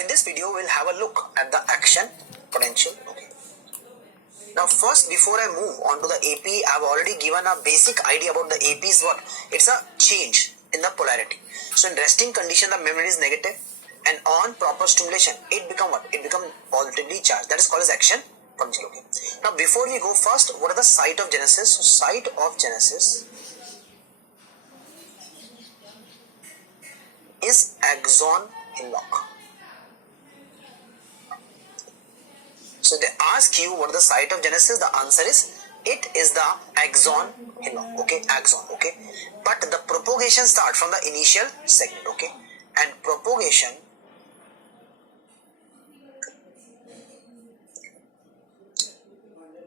in this video, we'll have a look at the action potential. Okay. Now, first, before I move on to the AP, I've already given a basic idea about the AP is what? It's a change in the polarity. So, in resting condition, the membrane is negative, and on proper stimulation, it become what? It become positively charged. That is called as action potential. Okay. Now, before we go first, what are the site of genesis? So, site of genesis is axon hillock. So they ask you what is the site of genesis. The answer is it is the axon hillock. Okay, axon. Okay, but the propagation start from the initial segment. Okay, and propagation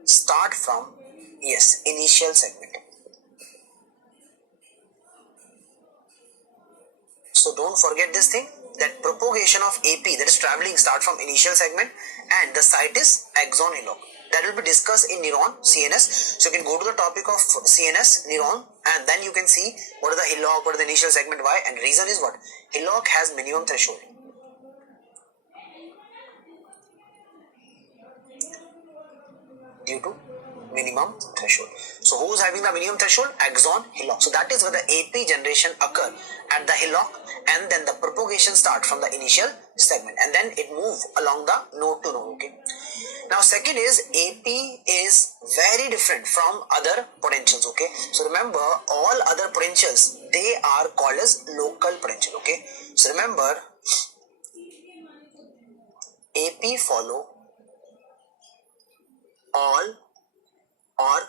start from initial segment. So don't forget this thing, that propagation of AP, that is traveling, start from initial segment, and the site is axon hillock. That will be discussed in neuron CNS. So you can go to the topic of CNS neuron, and then you can see what is the hillock, what is the initial segment, why, and reason is what? Hillock has minimum threshold. Due to minimum threshold. So who is having the minimum threshold? Axon hillock. So that is where the AP generation occur at the hillock, and then the propagation start from the initial segment, and then it move along the node to node. Okay. Now second is AP is very different from other potentials. Okay. So remember, all other potentials, they are called as local potential. Okay. So remember, AP follow all or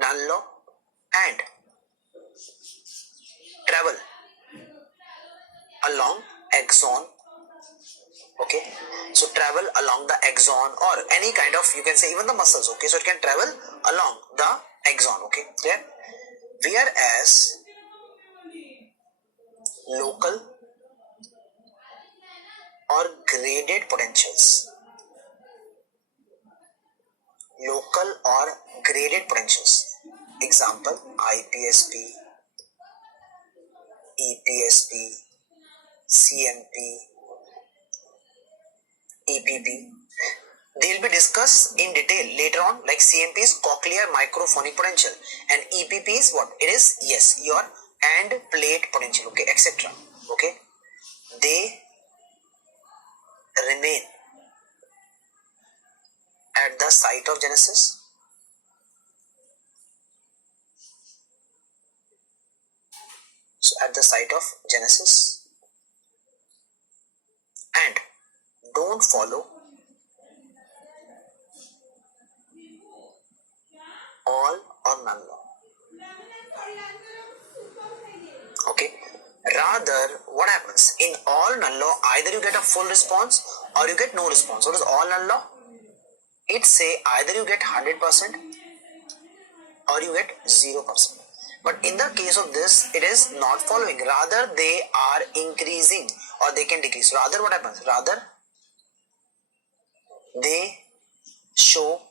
none law and travel along axon. Okay, so travel along the axon, or any kind of, you can say even the muscles. Okay, so it can travel along the axon. Okay, clear? Whereas local or graded potentials, example IPSP, EPSP, CMP, EPP, they'll be discussed in detail later on. Like CMP is cochlear microphonic potential, and EPP is what? It is your and plate potential. Okay, etc. Okay, they remain at the site of genesis. So at the site of genesis, and don't follow all or none law. Okay, rather what happens in all null law, either you get a full response or you get no response. What is all null law? It say either you get 100% or you get 0%. But in the case of this, it is not following. Rather, they are increasing or they can decrease. Rather, what happens? Rather, they show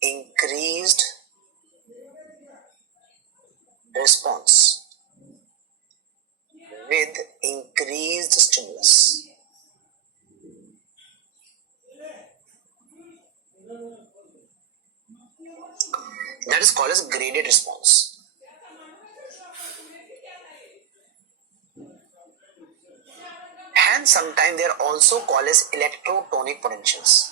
increased response with increased stimulus. That is called as graded response. And sometimes they are also called as electrotonic potentials.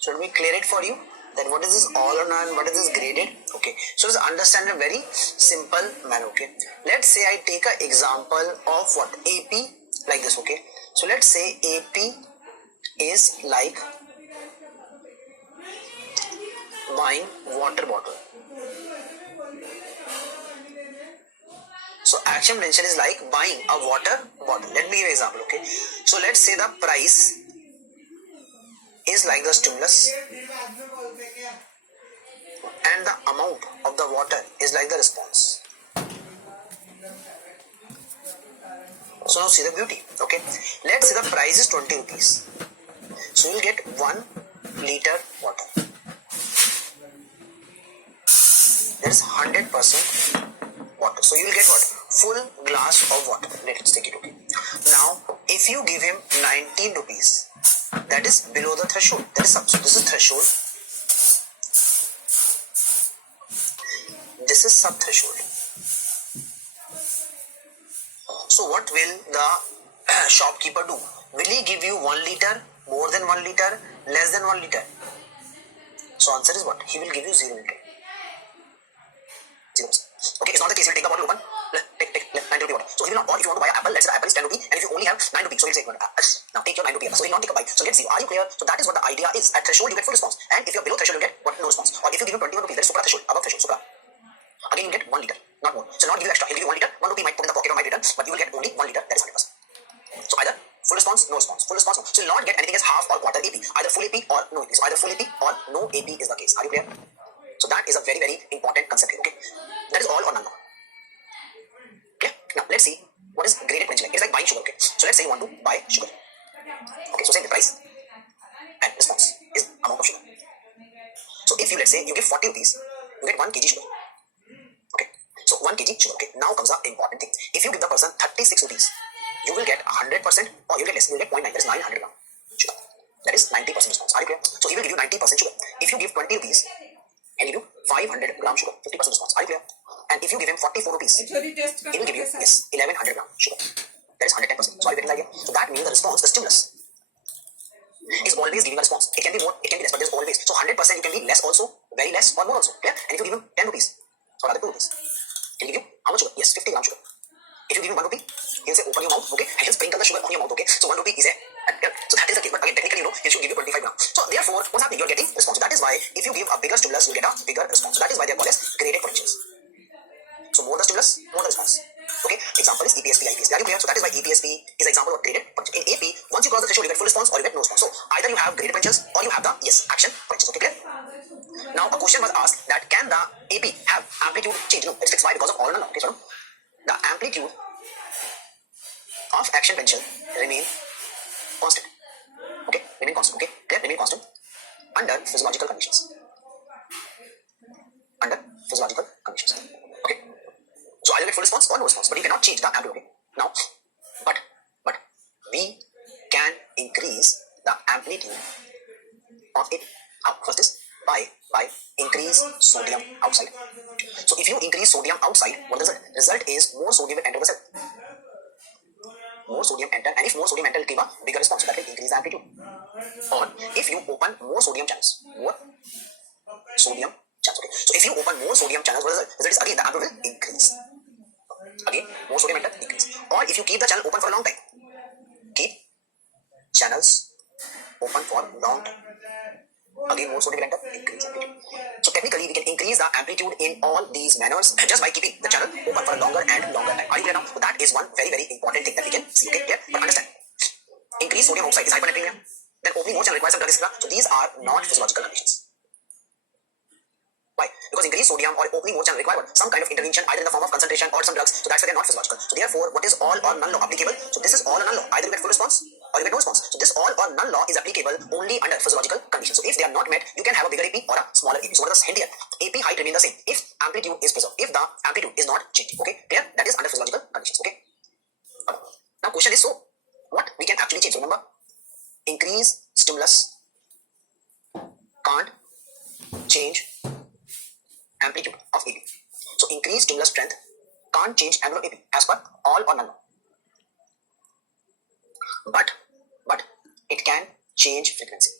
Should we clear it for you? Then what is this all or none? What is this graded? Okay. So let's understand a very simple manner. Okay. Let's say I take an example of what? AP like this. Okay. So let's say AP is like buying water bottle. So action potential is like buying a water bottle. Let me give an example. Okay. So let's say the price is like the stimulus and the amount of the water is like the response. So now see the beauty. Okay, let's say the price is 20 rupees. So you'll get 1 liter water. That is 100% water. So you will get what? Full glass of water. Let's take it. Okay. Now, if you give him 19 rupees, that is below the threshold. That is so this is threshold. This is sub threshold. So what will the shopkeeper do? Will he give you 1 liter, more than 1 liter, less than 1 liter? So answer is what? He will give you 0 liter. 0. Okay, it's not the case. He will take the bottle open. Take 9 rupee water. So he will not. Or if you want to buy an apple, let's say the apple is 10 rupees, and if you only have 9 rupees, so he'll say, now take your 9 rupees. So he will not take a bite. So let's see. Are you clear? So that is what the idea is. At threshold, you get full response, and if you're below threshold, you get what? No response. Or if you give him 21 rupees, that is supra threshold, above threshold, supra. Again, you get 1 liter, not more. So not give you extra. He'll give you 1 liter. 1 rupee might put in the pocket or might return, but you will get only 1 liter. That is 100%. So either full response, no response, full response, no. So you'll not get anything as half or quarter AP. Either full AP or no AP. So either full AP or no AP is the case. Are you clear? So that is a very, very important concept here. Okay, that is all or none. Okay. Now let's see what is graded potential. It's like buying sugar. Okay. So let's say you want to buy sugar. Okay. So say the price and response is amount of sugar. So if you let's say you give 40 rupees, you get 1 kg sugar. Okay. So 1 kg sugar. Okay. Now comes the important thing. If you give the person 36 rupees, you will get 100% or you will get less. You will get 0.9. That is 900 gram sugar. That is 90% response. Are you clear? So he will give you 90% sugar. If you give 20 rupees, he'll give you 500 gram sugar. 50% response. Are you clear? And if you give him 44 rupees, he will give you 1100 gram sugar. That is 110%. So are you getting the idea? So that means the response, the stimulus, is always giving a response. It can be more, it can be less, but there's always. So 100% you can be less also, very less, or more also. Clear? And if you give him 10 rupees, or rather 2 rupees, he'll give you how much sugar? Yes, 50 gram sugar. If you give him 1 rupee, he'll say open your mouth, okay, and he'll sprinkle the sugar on your mouth, okay. So 1 rupee is a, so that is the case. But again, technically, he should give you 25 grams. So therefore, what's happening? You're getting response. That is why if you give a bigger stimulus, you get a bigger response. So that is why they are called as graded potentials. So more the stimulus, more the response. Okay. Example is EPSP, IPSP. Are you clear? So that is why EPSP is an example of graded potential. In AP, once you cross the threshold, you get full response or you get no response. So either you have graded potentials or you have the action potentials. Okay, clear? Now a question was asked that can the AP have amplitude change? No, it's fixed. Why? Because of all or none. Okay, so the amplitude of action potential remain constant. Okay, remain constant. Okay, clear? Remain constant under physiological conditions. Under physiological conditions. Okay. So either get full response or no response, but you cannot change the amplitude. Okay. Now, but we can increase the amplitude of it. How? First is by increase sodium outside. So if you increase sodium outside, what is the result? Result is more sodium will enter the cell. More sodium enter, and if more sodium enter, will give a bigger response. So that will increase the amplitude. Or if you open more sodium channels, more sodium channels. Okay. So if you open more sodium channels, what is the result? Result is again the amplitude will increase. Again, more sodium enter, increase. Or if you keep the channel open for a long time, keep channels open for long time. Again, more sodium will enter, increase amplitude. So technically, we can increase the amplitude in all these manners just by keeping the channel open for a longer and longer time. Are you clear now? So that is one very, very important thing that we can see. Okay, clear? But understand, increase sodium outside is hypernatremia. Then opening more channel requires some drug, etc. So these are not physiological conditions. Why? Because increased sodium or opening more channel require some kind of intervention, either in the form of concentration or some drugs. So that's why they're not physiological. So therefore, what is all or none law applicable? So this is all or none law. Either you get full response or you get no response. So this all or none law is applicable only under physiological conditions. So if they are not met, you can have a bigger AP or a smaller AP. So what is hint here? AP height remain the same if amplitude is preserved. If the amplitude is not changing. Okay, clear? That is under physiological conditions. Okay. Now question is, so what we can actually change? So remember, increase stimulus can't change amplitude of AP. So increased stimulus strength can't change amplitude of AP as per all or none law. But it can change frequency.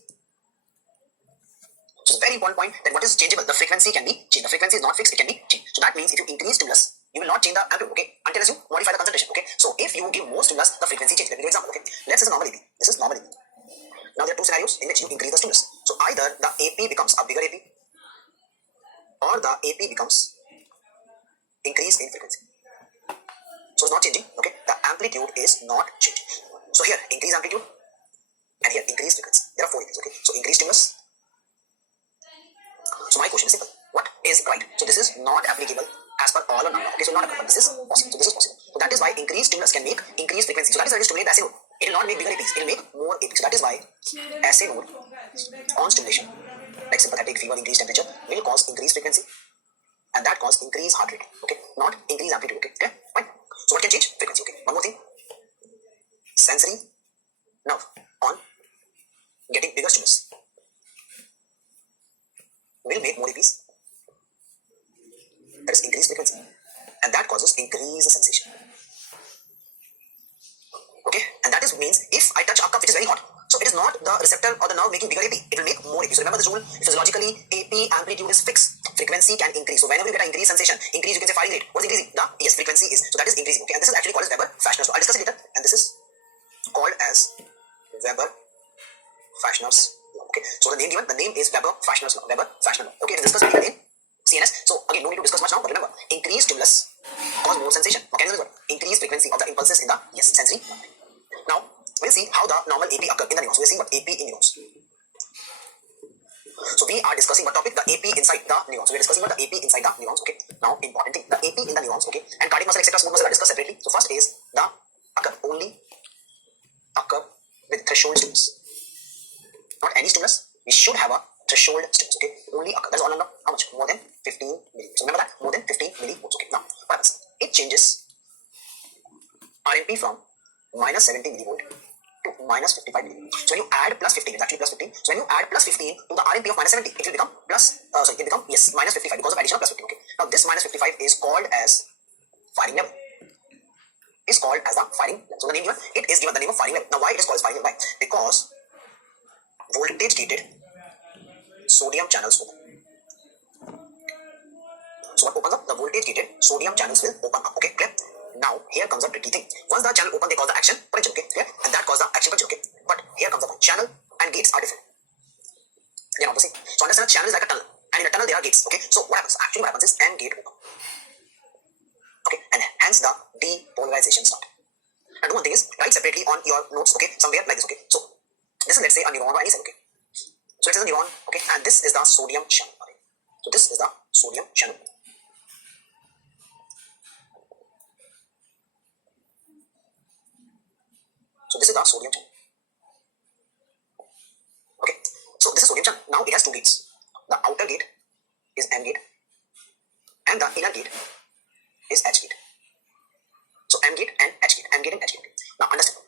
So it's a very important point that what is changeable? The frequency can be changed. The frequency is not fixed, it can be changed. So that means if you increase stimulus, you will not change the amplitude, okay, until as you modify the concentration. Okay. So if you give more stimulus, the frequency changes. Let me give an example. Okay. Let's say normal AP. This is normal AP. Now there are two scenarios in which you increase the stimulus. So either the AP becomes a bigger AP, or the AP becomes increase in frequency. So it's not changing. Okay. The amplitude is not changing. So here increase amplitude and here increase frequency. There are 4 APs. Okay. So increase stimulus. So my question is simple. What is right? So this is not applicable as per all or none. Okay. So not applicable. This is possible. So this is possible. So that is why increased stimulus can make increased frequency. So that is why it stimulate the SA node. It will not make bigger APs. It will make more APs. So that is why SA node on stimulation, like sympathetic, fever, increased temperature, will cause increased frequency, and that causes increase heart rate. Okay, not increase amplitude. Okay, fine. So what can change? Frequency. Okay, one more thing. Sensory nerve on getting bigger stimulus will make more APs. That is increased frequency, and that causes increased sensation. Okay, and that is means if I touch a cup which is very hot, so it is not the receptor or the nerve making bigger AP, it will make more AP. So remember this rule, physiologically AP amplitude is fixed, frequency can increase. So whenever you get an increased sensation, increase you can say firing rate. What is increasing? The yes, frequency is. So that is increasing. Okay, and this is actually called as Weber-Fachner's law. I'll discuss it later. And this is called as Weber-Fachner's law. Okay, so the name given, the name is Weber-Fachner's law. Weber-Fachner law. Okay, it is discussed in CNS. So again, no need to discuss much now, but remember, increased stimulus cause more sensation. Mechanism is what? Increased frequency of the impulses in the yes sensory. Now we'll see how the normal AP occur in the neurons. We'll see what AP in neurons. So we are discussing what topic? The AP inside the neurons. So we're discussing what the AP inside the neurons. Okay. Now important thing, the AP in the neurons. Okay. And cardiac muscle, etc. Smooth muscle are discussed separately. So first is the only occur with threshold stimulus. Not any stimulus. We should have a threshold stimulus. Okay. Only occur. That's all number. How much? More than 15 millivolts. So remember that more than 15 millivolts. Okay. Now what happens? It changes RMP from minus 70 millivolt to minus 55 millivolt. So when you add plus 15, it's actually plus 15. So when you add plus 15 to the RMP of minus 70, it will become plus, it will become, yes, minus 55 because of addition of plus 15. Okay. Now this minus 55 is called as firing level. Is called as the firing level. So the name given, it is given the name of firing level. Now why it is called firing level? Why? Because voltage gated sodium channels open. So what opens up? The voltage gated sodium channels will open up. Okay, clear? Now here comes a tricky thing. Once the channel open, they call the action potential. Okay, clear? And that causes the action potential. Okay, but here comes the point. Channel and gates are different. They are not the same. So understand, a channel is like a tunnel, and in a tunnel there are gates. Okay, so what happens? Actually, what happens is M gate open. Okay, and hence the depolarization start. Now do one thing is write separately on your notes. Okay, somewhere like this. Okay, so this is, let's say, a neuron or any cell. Okay, so it is a neuron. Okay, and this is the sodium channel. Okay, so this is the sodium channel. So this is the sodium channel. Okay, so this is sodium channel. Now it has two gates. The outer gate is M gate, and the inner gate is H gate. So M gate and H gate, M gate and H gate. Now understand.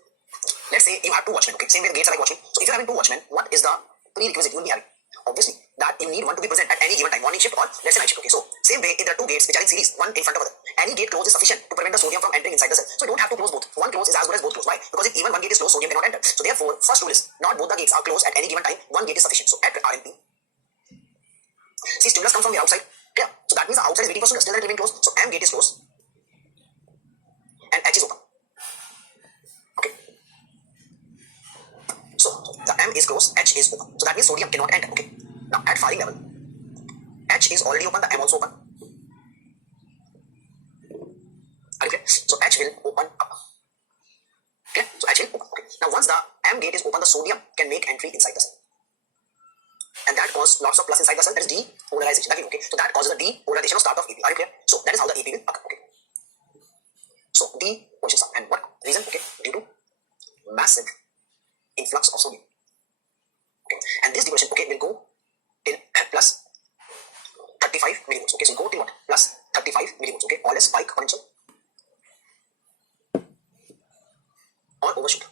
Let's say you have two watchmen. Okay, same way the gates are like watchmen. So if you're having two watchmen, what is the prerequisite you will be having? Obviously, that you need one to be present at any given time, morning shift or let's say night shift. Okay, so same way if there are two gates which are in series, one in front of other, any gate close is sufficient to prevent the sodium from entering inside the cell. So you don't have to close both. One close is as good as both close. Why? Because if even one gate is closed, sodium cannot enter. So therefore, first rule is not both the gates are closed at any given time. One gate is sufficient. So at RMP, see, stimulus comes from the outside. Clear? So that means the outside is waiting for stimulus. Still that remain closed. So M gate is closed and H is open. Okay. So the M is closed, H is open. So that means sodium cannot enter. Okay. Now at firing level, H is already open, the M also open. Are you clear? So H will open up. Okay, so H will open. Okay. Now once the M gate is open, the sodium can make entry inside the cell. And that causes lots of plus inside the cell. That is depolarization. That okay. So that causes the depolarization of start of AP. Are you clear? So that is how the AP will occur. Okay. So depolarization start. And what reason? Okay. Due to massive influx of sodium. Okay. And this depolarization, okay, will go till plus 35 millivolts. Okay, so go till what? Plus 35 millivolts. Okay, or less spike potential or overshoot.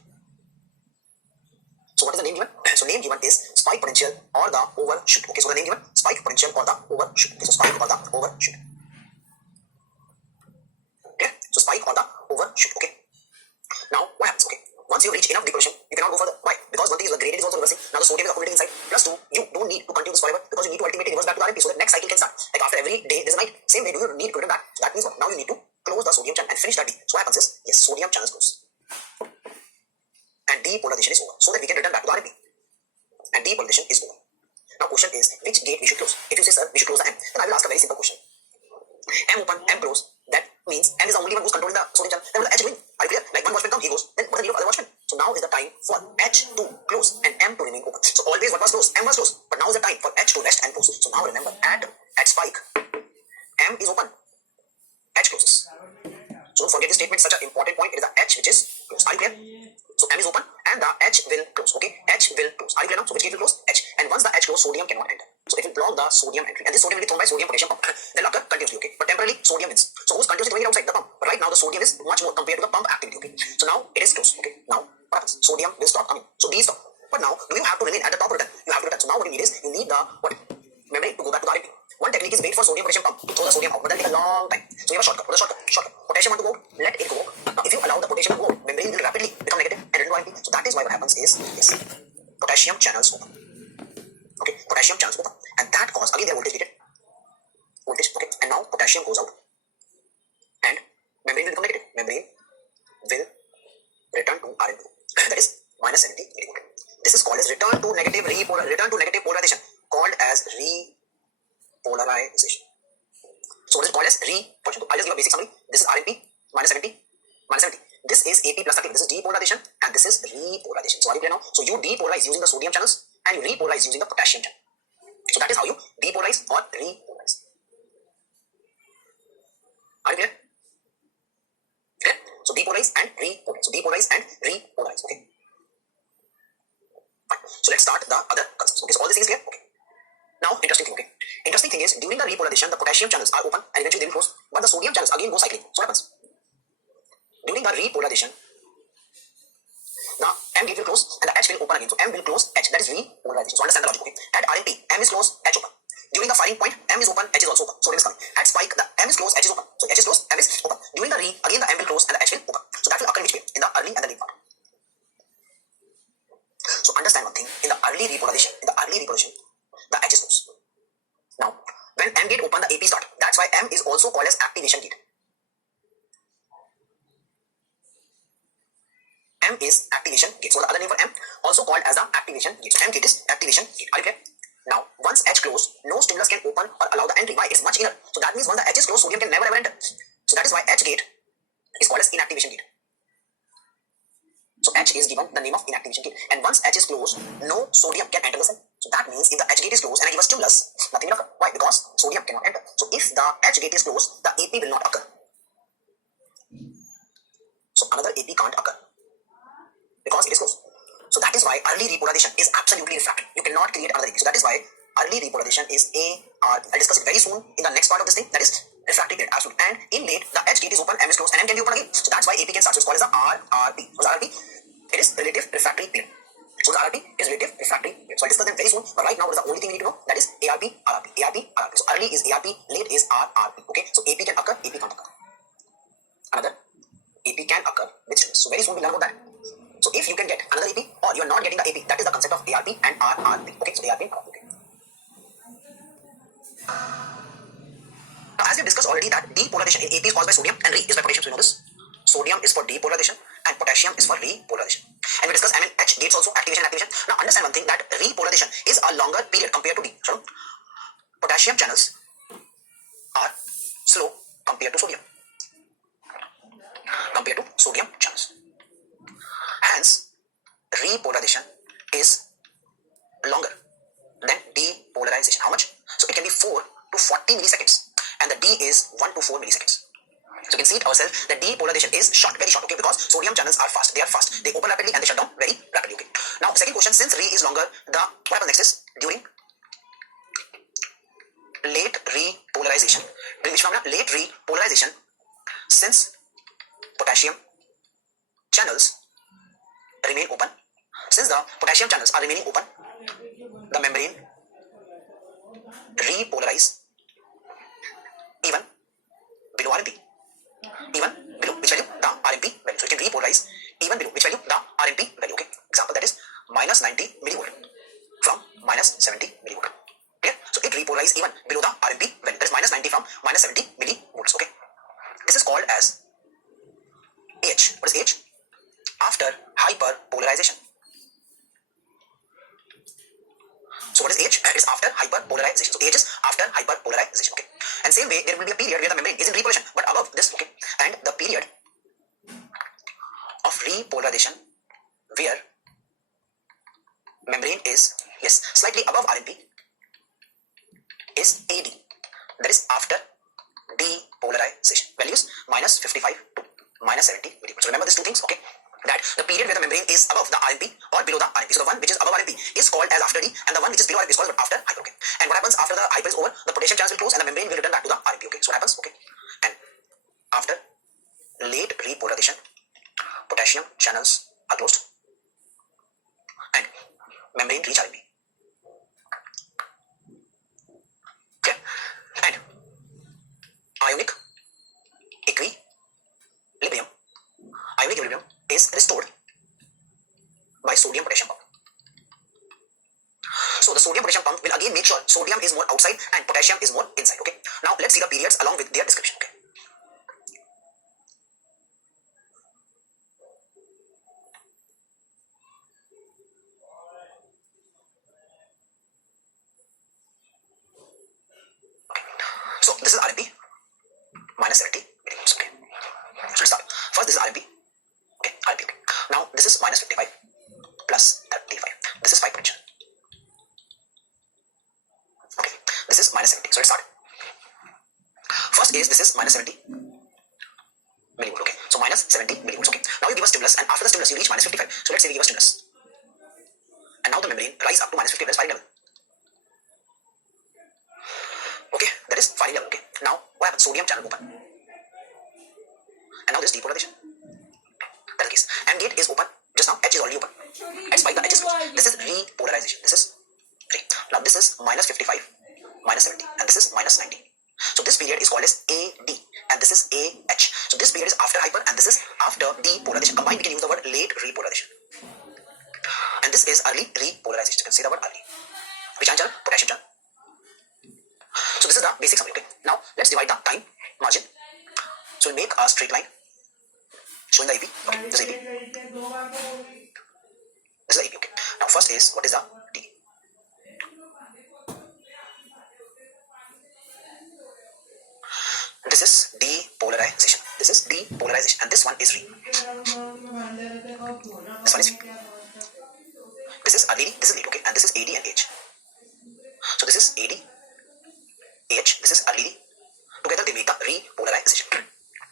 So what is the name given? So name given is spike potential or the overshoot. Okay, so the name given spike potential or the overshoot. Okay, so spike or the overshoot. Okay, so spike or the overshoot. Okay. Now what happens? Okay, once you reach enough depolarization, you cannot go further. Why? Because one thing is the gradient is also reversing. Now the sodium is accumulating inside. Plus two, you don't need to continue this forever because you need to ultimately reverse back to the RMP so that next cycle can start. Like after every day there's a night. Same way do you need to return back. So that means what? Now you need to close the sodium channel and finish that D. So what happens is yes, sodium channel is closed. And depolarization is over. So that we can return back to the RMP. And depolarization is over. Now question is which gate we should close? If you say sir, we should close the M, then I will ask a very simple question. M open, M close. That means M is the only one who's controlling the sodium channel. Then will the H win? Are you clear? Like one watchman comes, he goes. Then what's the need of other watchmen? So now is the time for H to close and M to remain open. So always what was closed? M was closed. But now is the time for H to rest and close. So now remember at spike, M is open, H closes. So don't forget this statement, such an important point. It is the H which is closed. Are you clear? So M is open and the H will close. Okay, H will close. Are you clear now? So which gate will close? H. And once the H close, sodium cannot enter. So it will block the sodium entry, and this sodium will be thrown by sodium potassium pump. They'll occur continuously, okay? But temporarily sodium wins. So who's continuously throwing it outside the pump? But right now the sodium is much more compared to the pump activity, okay? So now it is closed, okay? Now what happens? Sodium will stop coming. So D stop. But now do you have to remain at the top or return? You have to return. So now what you need is you need the membrane to go back to the RNP. One technique is wait for sodium potassium pump to throw the sodium out, but that will take a long time. So you have a shortcut. What is the shortcut? Potassium want to go out, let it go out. Now if you allow the potassium to go out, membrane will rapidly become negative and return to RNP. So that is why what happens is yes, potassium channels open. Okay, potassium channels open, and that cause again their voltage gated. Voltage, okay, and now potassium goes out, and membrane will become negative. Membrane will return to RNP. That is minus 70 millivolt. This is called as return to negative polarization, called as repolarization. So what is called as repolarization? I'll just give a basic summary. This is RNP minus 70, minus 70. This is AP plus 30. This is depolarization, and this is repolarization. So are you clear now? So you depolarize using the sodium channels, and you repolarize using the potassium channel. So that is how you depolarize or repolarize. Are you clear? Clear? So depolarize and repolarize. So depolarize and repolarize. Okay. Fine. So let's start the other concepts. Okay. So all these things clear? Okay. Now interesting thing. Okay. Interesting thing is during the repolarization, the potassium channels are open and eventually they will close, but the sodium channels again go cycling. So what happens? During the repolarization, the M gate will close and the H will open again. So M will close H. That is repolarization. So understand the logic. Okay. At RNP, M is closed, H open. During the firing point, M is open, H is also open. Sodium is coming. At spike, the M is closed, H is open. So H is closed, M is open. During the again the M will close and the H will open. So that will occur in which way? In the early and the late part. So understand one thing. In the early repolarization, the H is closed. Now, when M gate open, the AP start. That's why M is also called as activation gate. M is activation gate. So the other name for M also called as the activation gate. So M gate is activation gate. Are you clear? Now, once H closed, no stimulus can open or allow the entry. Why? It's much inner. So that means once the H is closed, sodium can never ever enter. So that is why H gate is called as inactivation gate. So H is given the name of inactivation gate. And once H is closed, no sodium can enter the cell. So that means if the H gate is closed and I give a stimulus, nothing will occur. Why? Because sodium cannot enter. So if the H gate is closed, the AP will not occur. So another AP can't occur because it is closed. So that is why early repolarization is absolutely refractory. You cannot create another AP. So that is why early repolarization is AR. I'll discuss it very soon in the next part of this thing. That is refractory period. Absolutely. And in late, the H gate is open, M is closed, and M can be open again. So that's why AP can start. So it's called as the RRP. What's RRP? It is relative refractory period. So the RRP is relative refractory period. So I'll discuss them very soon. But right now, what is the only thing we need to know? That is ARP, RRP. ARP, RRP. So early is ARP, late is RRP. Okay. So AP can occur, AP can't occur. Another AP can occur with stimulus. So very soon we'll learn about that. So if you can get another AP or you are not getting the AP, that is the concept of ARP and RRP. Okay, so ARP and RRP. Okay. Now as we discussed already that depolarization in AP is caused by sodium and Re is by potassium. So you know this. Sodium is for depolarization and potassium is for repolarization. And we discussed M and H gates also, activation and activation. Now understand one thing that repolarization is a longer period compared to D. So potassium channels are slow compared to sodium. Channels. Hence, repolarization is longer than depolarization. How much? So it can be 4 to 40 milliseconds, and the D is 1 to 4 milliseconds. So you can see it ourselves. The depolarization is short, very short. Okay, because sodium channels are fast. They are fast. They open rapidly and they shut down very rapidly. Okay. Now, second question: since Re is longer, what happens next is during late repolarization. During which phenomena? Late repolarization. Since potassium channels remain open, since the potassium channels are remaining open, the membrane repolarize even below RMP. Even below which value? The RMP value. So it can repolarize even below which value? The RMP value. Okay. Example, that is minus 90 millivolt from minus 70 millivolt. Clear? So it repolarize even below the RMP value. That is minus 90 from minus 70 millivolts. Okay. This is called as AH. What is AH? After hyperpolarization. So what is AH? It is after hyperpolarization. So AH is after hyperpolarization. Okay. And same way, there will be a period where the membrane is in repolation, but above this. Okay. And the period of repolarization where membrane is slightly above RMP is AD. That is after depolarization. Values minus 55 to minus 70 millivolts. So remember these two things. Okay. That the period where the membrane is above the RMP or below the RMP. So the one which is above RMP is called as after D, and the one which is below RMP is called after hyper. Okay. And what happens hyper is over, the potassium channels will close and the membrane will return back to the RMP. Okay, so what happens? Okay, and after late repolarization, potassium channels are closed and membrane reach RMP. Okay, and ionic equilibrium is restored by sodium potassium pump. So the sodium potassium pump will again make sure sodium is more outside and potassium is more inside. Okay, now let's see the periods along with their description. Okay, so this is RMP minus 70 millivolts. Okay, so let's start. First, this is RMP. Okay, RMP. Okay, now this is minus 55 plus 35. This is 5 potential. Okay, this is minus 70. So let's start. First is this is minus 70 millivolts. Okay, so minus 70 millivolts. Okay, now you give a stimulus, and after the stimulus you reach minus 55. So let's say we give a stimulus, and now the membrane rise up to minus 50 plus firing level. Okay, that is firing level. Okay, now what happens? Sodium channel open, and now this depolarization. That's the case. And gate is open. Just now H is already open. At spike the H is closed. This is repolarization. This is 3. Now this is minus 55, minus 70, and this is minus 90. So this period is called as AD, and this is AH. So this period is after hyper, and this is after depolarization. Combined, we can use the word late repolarization. And this is early repolarization. You can say the word early. Which channel? Potassium channel. So this is the basic summary. Okay. Now let's divide the time margin. So we make a straight line showing the AP. Okay, this is AP. This is the AP. Okay. Now first is what is the D? This is depolarization. This is depolarization, and this one is re. This one is re. This is early, this is late. Okay, and this is AD and H. So this is AD, AH. This is early. Together they make the repolarization.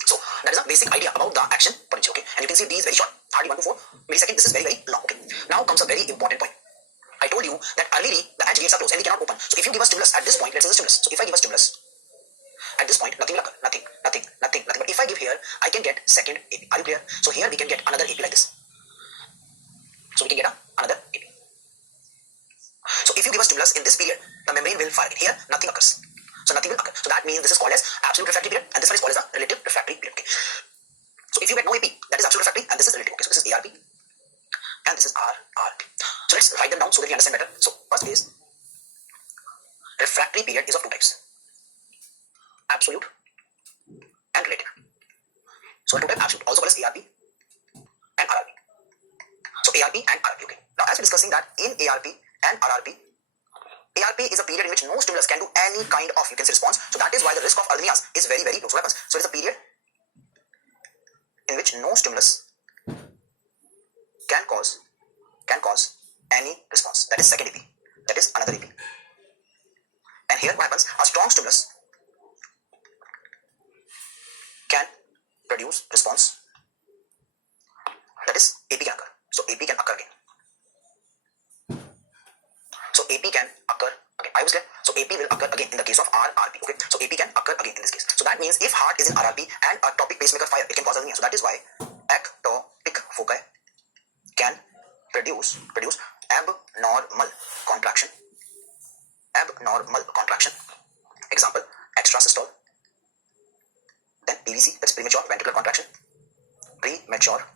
So that is a basic idea about the action potential. Okay, and you can see D is very short, hardly 1 to 4 milliseconds. This is very, very long. Okay, now comes a very important point. I told you that early the H gates are closed and we cannot open. So if you give a stimulus at this point, let's say the stimulus. So if I give a stimulus at this point, nothing will occur. Nothing. But if I give here, I can get second AP. Are you clear? So here we can get another AP like this. So we can get another AP. So if you give a stimulus in this period, the membrane will fire. Here, nothing occurs. So nothing will occur. So that means this is called as absolute refractory period, and this one is called as a relative refractory period. Okay. So if you get no AP, that is absolute refractory, and this is relative. Okay. So this is ARP, and this is RRP. So let's write them down so that we understand better. So first is refractory period is of 2 types: absolute and relative. So 2 type absolute, also called as ARP and RRP. So ARP and RRP. Okay. Now as we're discussing that in ARP and RRP, ARP is a period in which no stimulus can do any kind of, you can say, response. So that is why the risk of arrhythmias is very, very low. So what happens? So it is a period in which no stimulus can cause any response. That is second AP. That is another AP. And here what happens? A strong stimulus can produce response. That is AP can occur. So AP can occur again. So AP can occur again. I was clear. So AP will occur again in the case of RRP. Okay. So AP can occur again in this case. So that means if heart is in RRP and a topic pacemaker fire, it can cause arrhythmia. So that is why ectopic foci can produce abnormal contraction. Example: extrasystole. Then PVC, that's premature ventricular contraction. Premature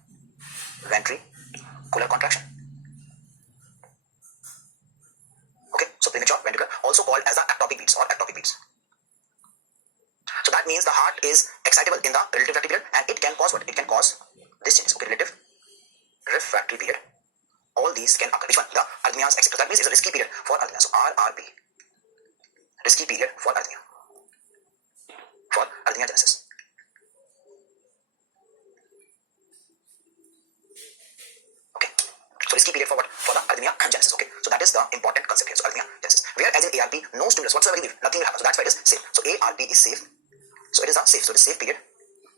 ventricular contraction. Okay, so premature ventricular, also called as the ectopic beats or ectopic beats. So that means the heart is excitable in the relative refractory period, and it can cause what? It can cause this changes. Okay, relative refractory period. All these can occur. Which one? The arrhythmias, etc. That means it's a risky period for arrhythmia. So RRP, risky period for arrhythmia. For arrhythmia genesis. Okay. So risky period for what? For the arrhythmia genesis. Okay. So that is the important concept here. So arrhythmia genesis. Whereas in ARP, no stimulus whatsoever you give, nothing will happen. So that's why it is safe. So ARP is safe. So it is a safe. So it is safe period.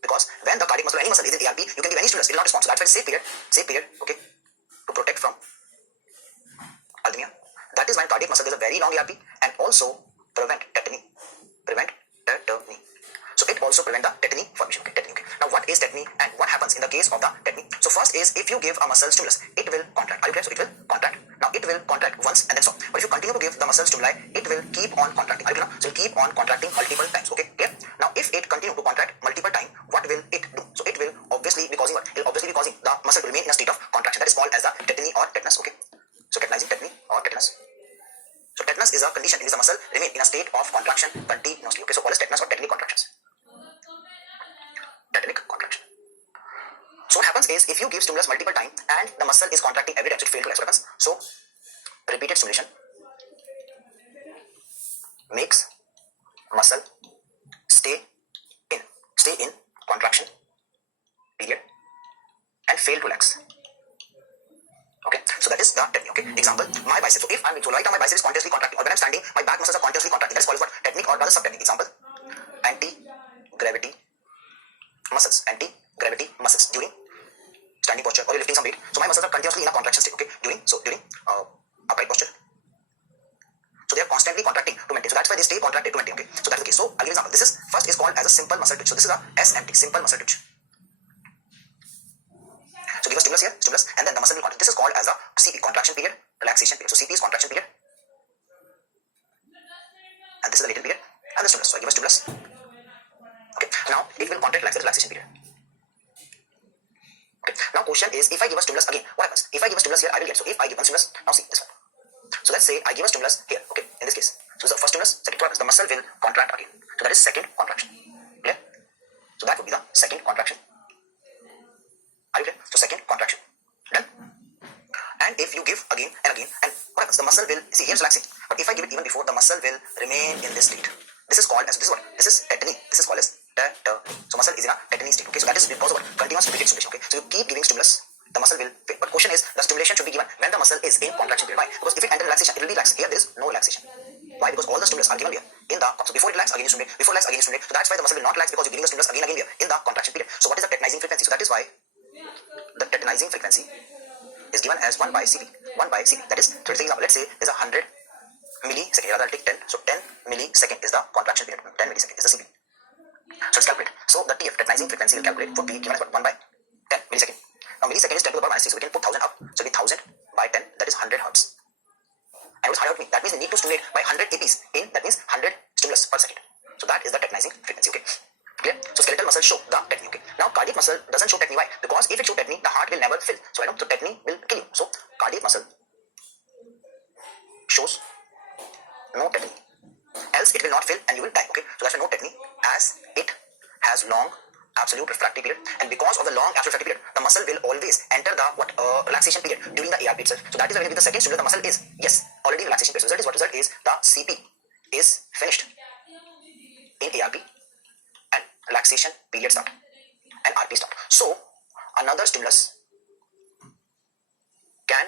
Because when the cardiac muscle or any muscle is in ARP, you can give any stimulus, it will not respond. So that's why it is safe period. Safe period. Okay. To protect from arrhythmia. That is when cardiac muscle is a very long ARP, and also prevent tetany. Prevent tetany. So it also prevent the tetany formation. Okay, tetany. Okay. Now what is tetany and what happens in the case of the tetany? So first is if you give a muscle stimulus, it will contract. Are you clear? So it will contract. Now it will contract once and then stop. But if you continue to give the muscle stimuli, it will keep on contracting. Are you clear? So it will keep on contracting multiple times. Okay, clear? Now if it continue to contract multiple times, what will it do? So it will obviously be causing what? It will obviously be causing the muscle to remain in a state of contraction. That is called as the tetany or tetanus. Okay. So tetanizing tetany or tetanus. So tetanus is a condition in which the muscle remain in a state of contraction continuously. Okay, so called as tetanus or tetanic contractions. Tetanic contraction. So what happens is if you give stimulus multiple times and the muscle is contracting every time, so it fails to relax. What happens? So repeated stimulation makes muscle stay in contraction period and fail to relax. Okay, so that is the technique. Okay, example, my bicep. So if I'm right now, my bicep is continuously contracting, or when I'm standing, my back muscles are continuously contracting. That's called what? Technique or rather sub-technique. Example, anti-gravity muscles. Anti-gravity muscles during standing posture or you're lifting some weight. So my muscles are continuously in a contraction state. Okay, during upright posture. So they are constantly contracting to maintain. So that's why they stay contracted to maintain. Okay, so that's the case. So I'll give an example. This is first is called as a simple muscle twitch. So this is a SMT, simple muscle twitch. So give a stimulus here, stimulus, and then the muscle will contract. This is called as a CP, contraction period, relaxation period. So CP is contraction period, and this is the latent period, and the stimulus. So I give a stimulus. Okay, now it will contract like the relaxation period. Okay, now question is, if I give a stimulus again, what happens? If I give a stimulus here, I will get. So if I give a stimulus, now see this one. So let's say I give a stimulus here. Okay, in this case, so the first stimulus, second, what happens? The muscle will contract again. So that is second contraction. Clear? So that would be the second contraction. Are you clear? So second contraction. Done. And if you give again and again, and what happens? The muscle will, see here is relaxing. But if I give it even before, the muscle will remain in this state. This is called as, this is what? This is tetany. This is called as tetany. So muscle is in a tetany state. Okay, so that is because of what? Continuous repeated stimulation. Okay, so you keep giving stimulus, the muscle will fail. But question is, the stimulation should be given when the muscle is in contraction period. Why? Because if it enters relaxation, it will relax. Here there is no relaxation. Why? Because all the stimulus are given here in the, so before it relax, again you stimulate, before relax, again you stimulate. So that's why the muscle will not relax, because you're giving the stimulus again here in the contraction period. So what is the tetanizing frequency? So that is why the tetanizing frequency is given as 1 by CP. 1 by CP. That is, for example, let's say there's a 100 millisecond. Rather, I'll take 10. So 10 millisecond is the contraction period. 10 millisecond is the CP. So let's calculate. So the TF, tetanizing frequency, will calculate would be given as what? 1 by 10 millisecond. Now millisecond is 10 to the power minus 6. So we can put 1000 up. So it'll be 1000 by 10. That is 100 hertz. And what's 100 mean? That means we need to stimulate by 100 APs in. That means 100 stimulus per second. So that is the tetanizing frequency. Okay. Clear? So skeletal muscle show the tetany. Okay. Now cardiac muscle doesn't show tetany. Why? Because if it show tetany, the heart will never fill. So I know, so tetany will kill you. So cardiac muscle shows no tetany. Else it will not fill and you will die. Okay. So that's why no tetany, as it has long absolute refractory period, and because of the long absolute refractory period, the muscle will always enter the relaxation period during the ARP itself. So that is why when you give the second stimulus, the muscle is already in relaxation period. So result is what? Result is the CP is finished in ARP and relaxation period start and RP start. So another stimulus can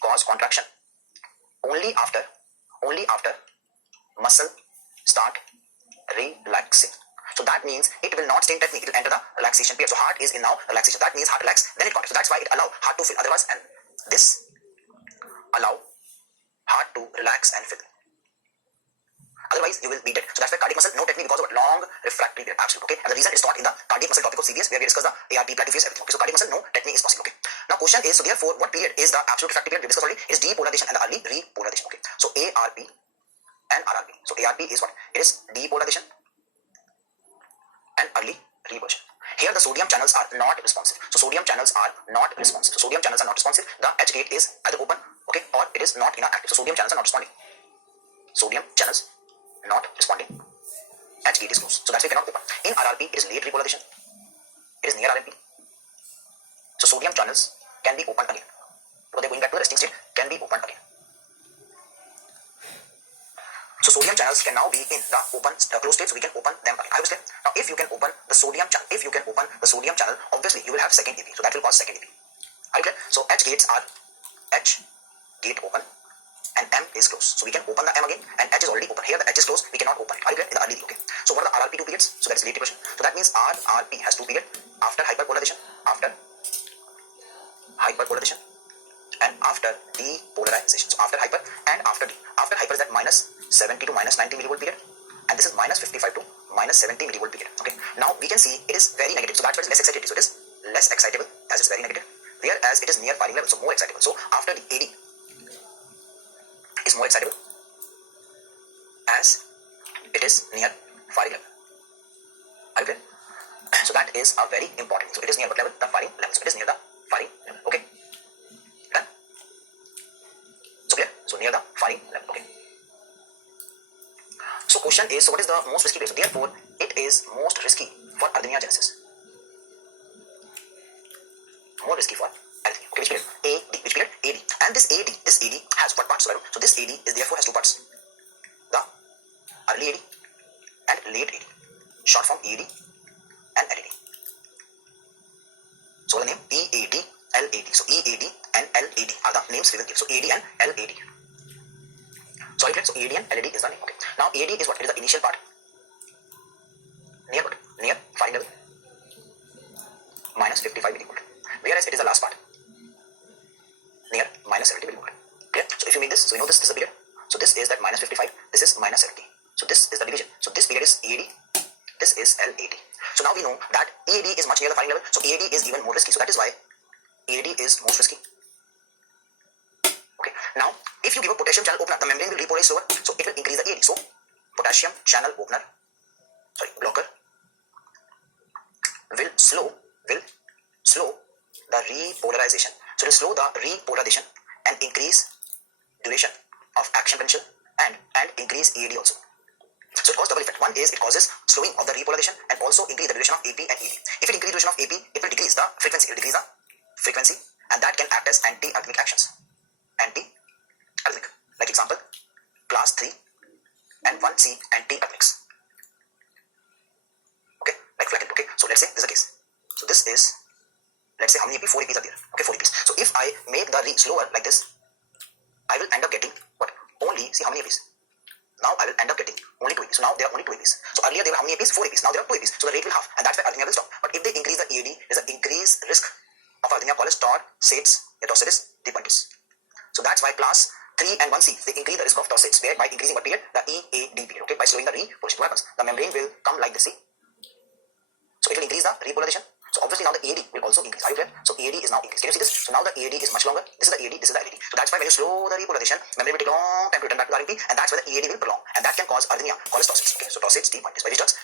cause contraction only after muscle start relaxing. So that means it will not stay in technique, it will enter the relaxation period. So heart is in now relaxation. That means heart relax, then it contracts. So that's why it allow heart to fill. Otherwise, and this allow heart to relax and fill. Otherwise, you will be dead. So that's why cardiac muscle, no technique, because of long refractory period. Absolute. Okay. And the reason is taught in the cardiac muscle topic of CVS, where we discuss the ARP, plateau phase, everything. Okay. So cardiac muscle, no technique is possible. Okay. Now question is, so therefore, what period is the absolute refractory period? We discussed already is depolarization and the early repolarization. Okay. So ARP and RRP. So ARP is what? It is depolarization and early repolation. Here the sodium channels are not responsive. So sodium channels are not responsive. So sodium channels are not responsive. The H gate is either open, okay, or it is not inactive. So sodium channels are not responding. Sodium channels not responding. H gate is closed. So that's why it cannot open. In RRP, it is late repolarization. It is near RMP. So sodium channels can be opened again. So they're going back to the resting state, can be opened again. So sodium channels can now be in the open, closed state, so we can open them again. I was clear. Now, if you can open the sodium channel, obviously you will have second AP. So that will cause second AP. Are you clear? So H gates are H gate open and M is closed. So we can open the M again, and H is already open. Here the H is closed, we cannot open it. Are you clear? In the early, okay. So what are the RRP 2 periods? So that is late repolation. So that means RRP has 2 periods: after hyperpolarization and after depolarization. So after hyper and after D. After hyper is that minus 70 to minus 90 millivolt period, and this is minus 55 to minus 70 millivolt period. Okay. Now we can see it is very negative. So that's why it is less excitability. So it is less excitable as it's very negative, whereas it is near firing level, so more excitable. So after the AD is more excitable as it is near firing level. Are you clear? So that is a very important. So it is near what level? The firing level. So it is near the firing level. Okay. Done. So clear? So near the firing level. Okay. So question is, so what is the most risky period? So therefore, it is most risky for arrhythmia genesis. More risky for arrhythmia. Okay, which period? AD. Which period? AD. And this AD has what parts? So this AD is therefore has two parts. The early AD and late AD. Short form EAD and LAD. So the name EAD, LAD. So EAD and LAD are the names given here. So AD and LAD. Sorry, so AD and LAD is the name. Okay. Now AD is what? It is the initial part. Near what? Near firing level. Minus 55 millivolt. Whereas it is the last part. Near minus 70 millivolt. Okay. So if you mean this, so you know this is the period. So this is that minus 55. This is minus 70. So this is the division. So this period is EAD. This is LAD. So now we know that EAD is much near the firing level. So EAD is even more risky. So that is why EAD is most risky. Okay. Now, if you give a potassium channel opener, the membrane will repolarize slower. So it will increase the EAD. So potassium channel opener, blocker will slow the repolarization. So it will slow the repolarization and increase duration of action potential and increase EAD also. So it causes double effect. One is it causes slowing of the repolarization and also increase the duration of AP and ED. If it increase duration of AP, it will decrease the frequency. It will decrease the frequency, and that can act as anti-arrhythmic actions. Anti-arrhythmic. Like example, class 3 and 1C anti-arrhythmics. Okay, like flatten. Okay, so let's say this is the case. So this is, let's say how many AP? 4 APs are there. Okay, 4 APs. So if I make the re slower like this, I will end up getting what? Only, see how many APs? Now I will end up getting only 2 APs. So now there are only 2 APs. So earlier there were how many APs? 4 APs. Now there are 2 APs. So the rate will half, and that's why arrhythmia will stop. But if they increase the EAD, there is an increased risk of arrhythmia called as Torsades, Torsades de Pointes. So that's why class 3 and 1C, they increase the risk of Torsades, where by increasing what period? The EAD period. Okay, by slowing the repolarization. What happens? The membrane will come like this. See? So it will increase the repolarization. So obviously now the AD will also increase. Are you clear? So AD is now increased. Can you see this? So now the AD is much longer. This is the AD, this is the LAD. So that's why when you slow the repolarization, membrane will take long time to return back to the RMP, and that's why the EAD will prolong, and that can cause arrhythmia called as Torsades. Okay, so Torsades de Pointes. By which drugs?